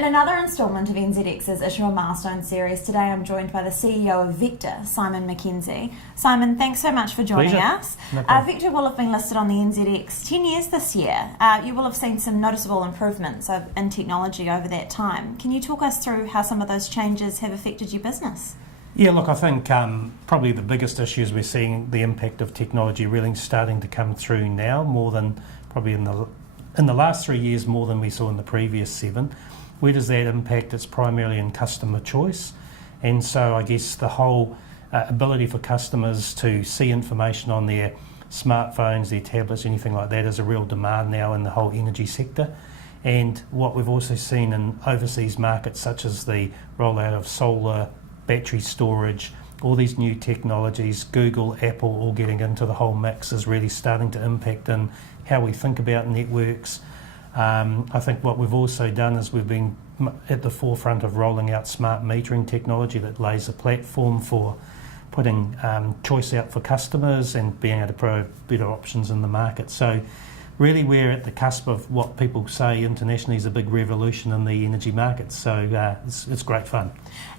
In another instalment of NZX's Issuer Milestone series, today I'm joined by the CEO of Vector, Simon Mackenzie. Simon, thanks so much for joining us. No Vector will have been listed on the NZX 10 years this year. You will have seen some noticeable improvements in technology over that time. Can you talk us through how some of those changes have affected your business? Yeah, look, I think probably the biggest issue is we're seeing the impact of technology really starting to come through now, more than probably in the last 3 years, more than we saw in the previous 7. Where does that impact? It's primarily in customer choice. And so I guess the whole ability for customers to see information on their smartphones, their tablets, anything like that is a real demand now in the whole energy sector. And what we've also seen in overseas markets, such as the rollout of solar, battery storage, all these new technologies, Google, Apple, all getting into the whole mix, is really starting to impact in how we think about networks. I think what we've also done is we've been at the forefront of rolling out smart metering technology that lays a platform for putting choice out for customers and being able to provide better options in the market. So really we're at the cusp of what people say internationally is a big revolution in the energy markets. So it's great fun.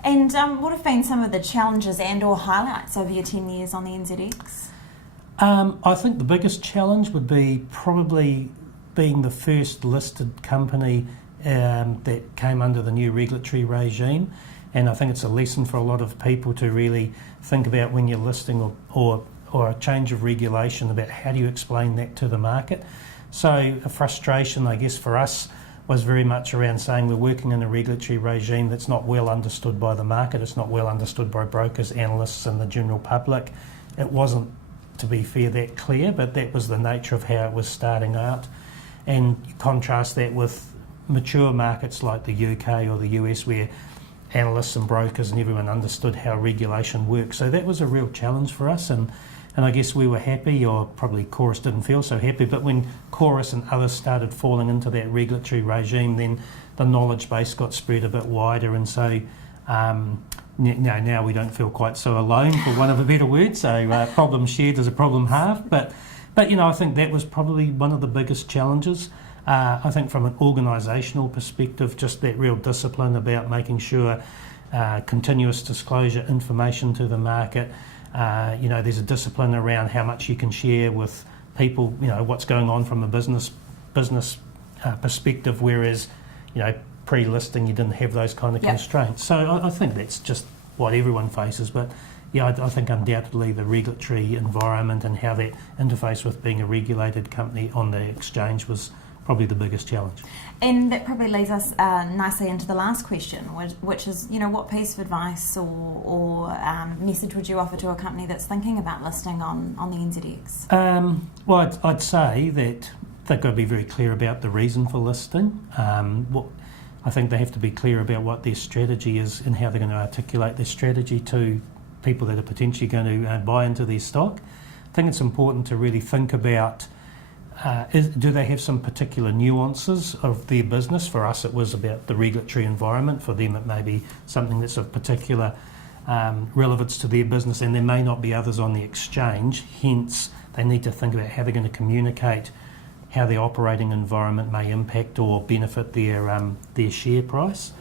And what have been some of the challenges and or highlights over your 10 years on the NZX? I think the biggest challenge would be probably being the first listed company that came under the new regulatory regime, and I think it's a lesson for a lot of people to really think about when you're listing or a change of regulation, about how do you explain that to the market. So a frustration, I guess, for us was very much around saying we're working in a regulatory regime that's not well understood by the market, it's not well understood by brokers, analysts and the general public. It wasn't, to be fair, that clear, but that was the nature of how it was starting out. And you contrast that with mature markets like the UK or the US, where analysts and brokers and everyone understood how regulation works. So that was a real challenge for us, and I guess we were happy, or probably Chorus didn't feel so happy, but when Chorus and others started falling into that regulatory regime, then the knowledge base got spread a bit wider, and so now we don't feel quite so alone, for want of a better word. So problem shared is a problem halved, but I think that was probably one of the biggest challenges. I think from an organisational perspective, just that real discipline about making sure continuous disclosure information to the market. There's a discipline around how much you can share with people, what's going on from a business perspective, whereas, pre-listing you didn't have those kind of constraints. So I think that's just what everyone faces, but yeah, I think undoubtedly the regulatory environment and how that interface with being a regulated company on the exchange was probably the biggest challenge. And that probably leads us nicely into the last question, which is, what piece of advice or message would you offer to a company that's thinking about listing on the NZX? Well, I'd say that they've got to be very clear about the reason for listing. I think they have to be clear about what their strategy is and how they're going to articulate their strategy to people that are potentially going to buy into their stock. I think it's important to really think about, do they have some particular nuances of their business? For us it was about the regulatory environment. For them it may be something that's of particular relevance to their business, and there may not be others on the exchange. Hence they need to think about how they're going to communicate how the operating environment may impact or benefit their share price.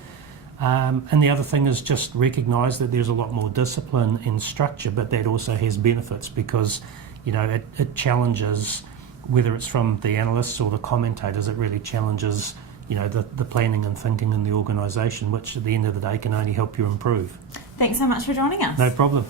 And the other thing is just recognise that there's a lot more discipline and structure, but that also has benefits because, it challenges, whether it's from the analysts or the commentators, it really challenges, the planning and thinking in the organisation, which at the end of the day can only help you improve. Thanks so much for joining us. No problem.